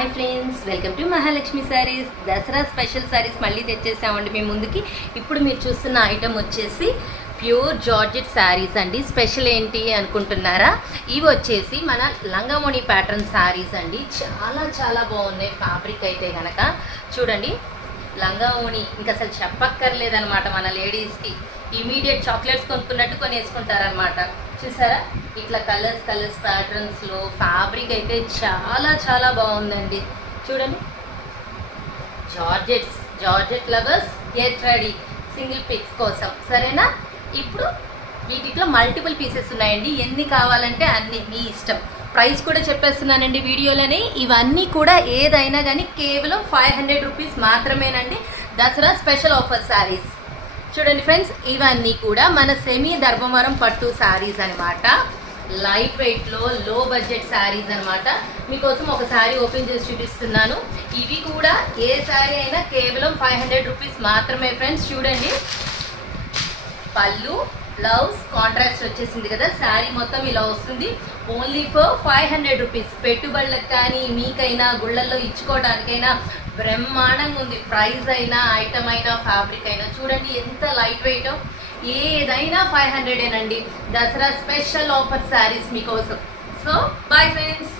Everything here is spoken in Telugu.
Hi friends, welcome to Mahalakshmi saris. Dasara special saris మళ్ళీ తెచ్చేసామండి మీ ముందుకి. ఇప్పుడు మీరు చూస్తున్న ఐటమ్ వచ్చేసి ప్యూర్ జార్జెట్ శారీస్ అండి. స్పెషల్ ఏంటి అనుకుంటున్నారా? ఇవి వచ్చేసి మన లంగామోణి ప్యాటర్న్ శారీస్ అండి. చాలా చాలా బాగున్నాయి. ఫ్యాబ్రిక్ అయితే కనుక చూడండి, లంగామోణి ఇంకా అసలు చెప్పక్కర్లేదనమాట. మన లేడీస్కి ఇమీడియట్ చాక్లెట్స్ కొనుక్కున్నట్టు కొని వేసుకుంటారనమాట. చూసారా, ఇట్లా కలర్స్ ప్యాటర్న్స్లో ఫ్యాబ్రిక్ అయితే చాలా చాలా బాగుందండి. చూడండి, georgette lovers get ready single picks కోసం, సరేనా? ఇప్పుడు వీటిలో మల్టిపుల్ పీసెస్ ఉన్నాయండి. ఎన్ని కావాలంటే అన్ని మీ ఇష్టం. ప్రైస్ కూడా చెప్పేస్తున్నానండి వీడియోలోనే. ఇవన్నీ కూడా ఏదైనా కానీ కేవలం 500 రూపీస్ మాత్రమేనండి. Dasara special offer saris. చూడండి ఫ్రెండ్స్, ఇవన్నీ కూడా మన సెమీ ధర్మవరం పట్టు శారీస్ అనమాట. లైట్ వెయిట్లో లో బడ్జెట్ శారీస్ అనమాట. మీకోసం ఒక శారీ ఓపెన్ చేసి చూపిస్తున్నాను. ఇవి కూడా ఏ శారీ అయినా కేవలం 500 రూపీస్ మాత్రమే ఫ్రెండ్స్. చూడండి, పళ్ళు బ్లౌజ్ కాంట్రాస్ట్ వచ్చేసింది కదా. శారీ మొత్తం ఇలా వస్తుంది. Only for 500 rupees. పెట్టుబడులకు కానీ మీకైనా గుళ్ళల్లో ఇచ్చుకోవడానికైనా బ్రహ్మాండంగా ఉంది. ప్రైస్ అయినా ఐటమ్ అయినా ఫ్యాబ్రిక్ అయినా చూడండి ఎంత లైట్ వెయిట్. ఏదైనా 500 ఏనండి. దసరా స్పెషల్ ఆఫర్ శారీస్ మీకోసం. So bye friends.